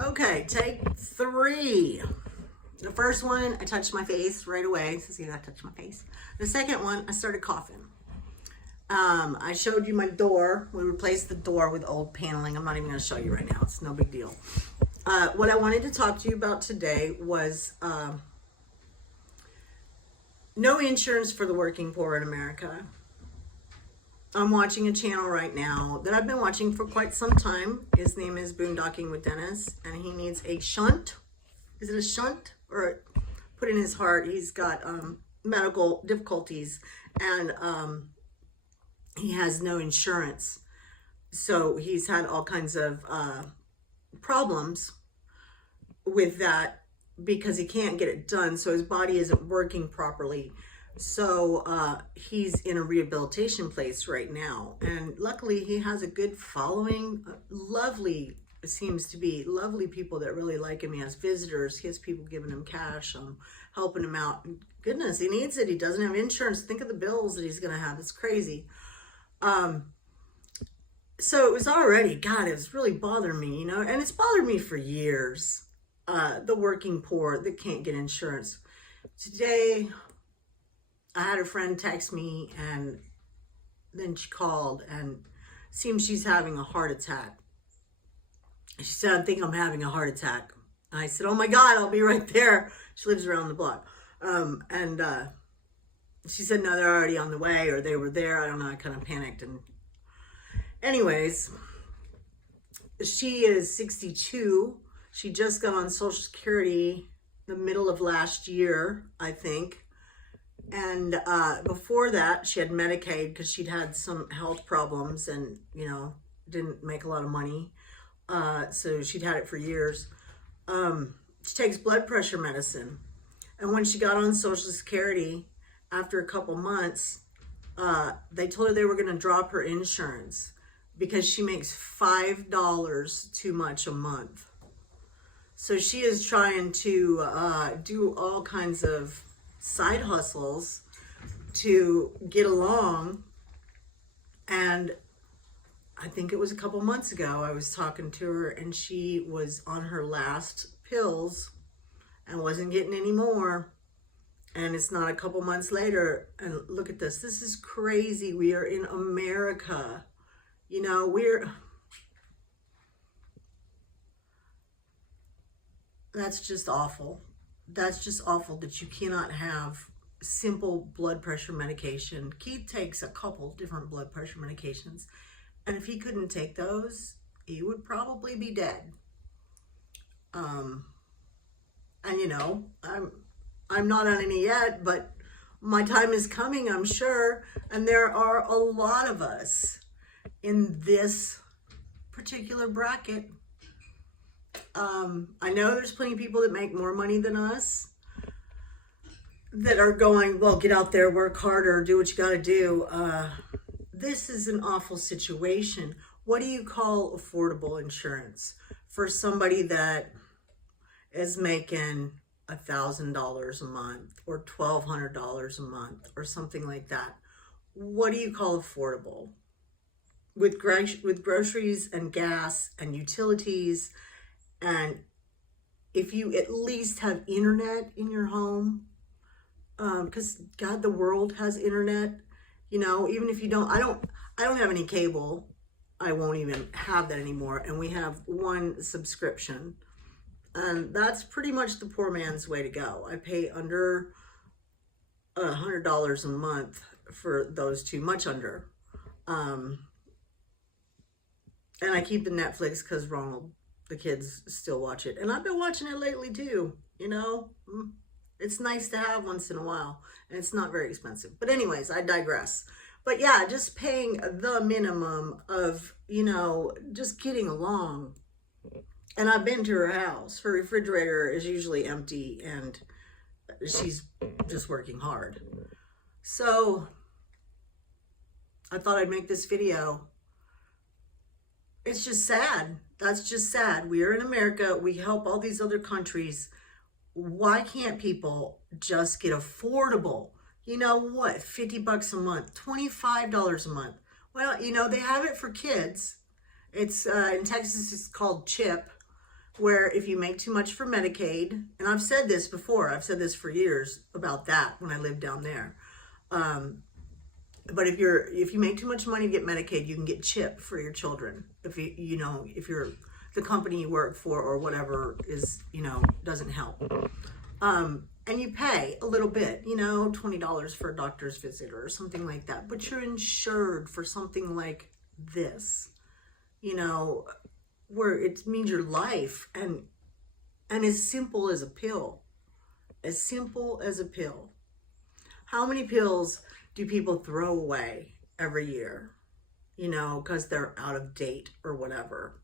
Okay, take 3. The first one, I touched my face right away. So see, I touched my face. The second one, I started coughing. I showed you my door. We replaced the door with old paneling. I'm not even going to show you right now. It's no big deal. What I wanted to talk to you about today was no insurance for the working poor in America. I'm watching a channel right now that I've been watching for quite some time. His name is Boondocking with Dennis, and he needs a shunt. Is it a shunt? Or put in his heart, he's got medical difficulties, and he has no insurance. So he's had all kinds of problems with that because he can't get it done. So his body isn't working properly. So he's in a rehabilitation place right now. And luckily he has a good following. Lovely, seems to be lovely people that really like him. He has visitors. He has people giving him cash, helping him out. Goodness, he needs it. He doesn't have insurance. Think of the bills that he's going to have. It's crazy. So it was already, God, it was really bothering me, you know, and it's bothered me for years. The working poor that can't get insurance. Today, I had a friend text me, and then she called, and it seems she's having a heart attack. She said, I think I'm having a heart attack. I said, oh my God, I'll be right there. She lives around the block. She said, no, they're already on the way, or they were there. I don't know. I kind of panicked. And anyways, she is 62. She just got on Social Security the middle of last year, I think. And before that, she had Medicaid because she'd had some health problems and, you know, didn't make a lot of money. So she'd had it for years. She takes blood pressure medicine. And when she got on Social Security, after a couple months, they told her they were going to drop her insurance because she makes $5 too much a month. So she is trying to do all kinds of side hustles to get along. And I think it was a couple months ago, I was talking to her, and she was on her last pills and wasn't getting any more. And it's not a couple months later. And look at this. This is crazy. We are in America. You know, that's just awful. That's just awful that you cannot have simple blood pressure medication. Keith takes a couple different blood pressure medications. And if he couldn't take those, he would probably be dead. And you know, I'm not on any yet, but my time is coming, I'm sure. And there are a lot of us in this particular bracket. I know there's plenty of people that make more money than us that are going, well, get out there, work harder, do what you got to do. This is an awful situation. What do you call affordable insurance for somebody that is making $1,000 a month or $1,200 a month or something like that? What do you call affordable? With groceries and gas and utilities, and if you at least have internet in your home, because God, the world has internet. You know, even if you don't, I don't have any cable. I won't even have that anymore. And we have one subscription. And that's pretty much the poor man's way to go. I pay under $100 a month for those two, much under. And I keep the Netflix because Ronald, the kids, still watch it. And I've been watching it lately too, you know. It's nice to have once in a while, and it's not very expensive. But anyways, I digress. But yeah, just paying the minimum of, you know, just getting along. And I've been to her house. Her refrigerator is usually empty, and she's just working hard. So I thought I'd make this video. It's just sad. That's just sad. We are in America. We help all these other countries. Why can't people just get affordable? You know what? $50 a month, $25 a month. Well, you know, they have it for kids. It's in Texas, it's called CHIP, where if you make too much for Medicaid, and I've said this before, I've said this for years about that when I lived down there. But if you make too much money to get Medicaid, you can get CHIP for your children. If if you're the company you work for or whatever is, doesn't help. And you pay a little bit, $20 for a doctor's visit or something like that. But you're insured for something like this, where it means your life, and as simple as a pill. As simple as a pill. How many pills do people throw away every year? Because they're out of date or whatever.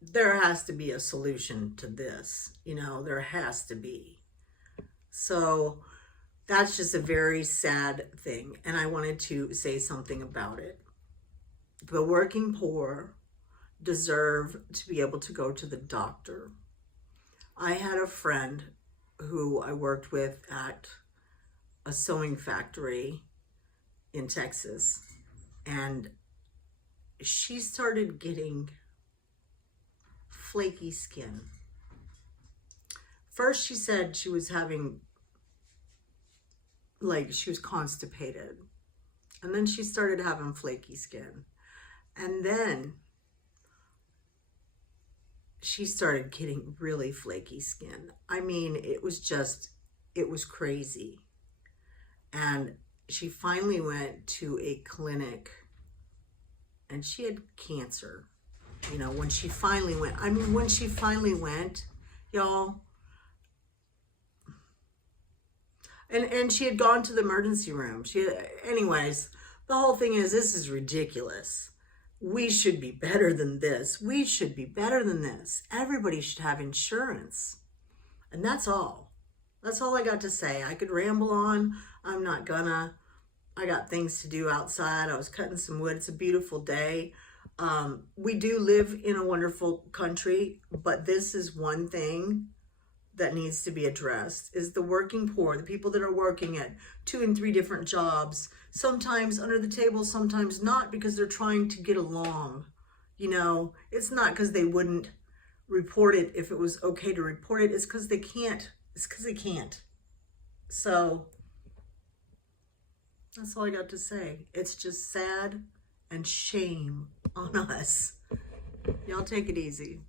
There has to be a solution to this. There has to be. So that's just a very sad thing. And I wanted to say something about it. The working poor deserve to be able to go to the doctor. I had a friend who I worked with at a sewing factory in Texas, and she started getting flaky skin. First, she said she was having, she was constipated, and then she started having flaky skin, and then she started getting really flaky skin. I mean, it was crazy. And she finally went to a clinic, and she had cancer. When she finally went, y'all, and she had gone to the emergency room. Anyways, the whole thing is, this is ridiculous. We should be better than this. We should be better than this. Everybody should have insurance. And that's all. That's all I got to say. I could ramble on. I'm not gonna. I got things to do outside. I was cutting some wood. It's a beautiful day. We do live in a wonderful country, but this is one thing that needs to be addressed, is the working poor, the people that are working at 2 and 3 different jobs, sometimes under the table, sometimes not, because they're trying to get along. It's not because they wouldn't report it if it was okay to report it. It's because they can't. It's because they can't. So that's all I got to say. It's just sad and shame on us. Y'all take it easy.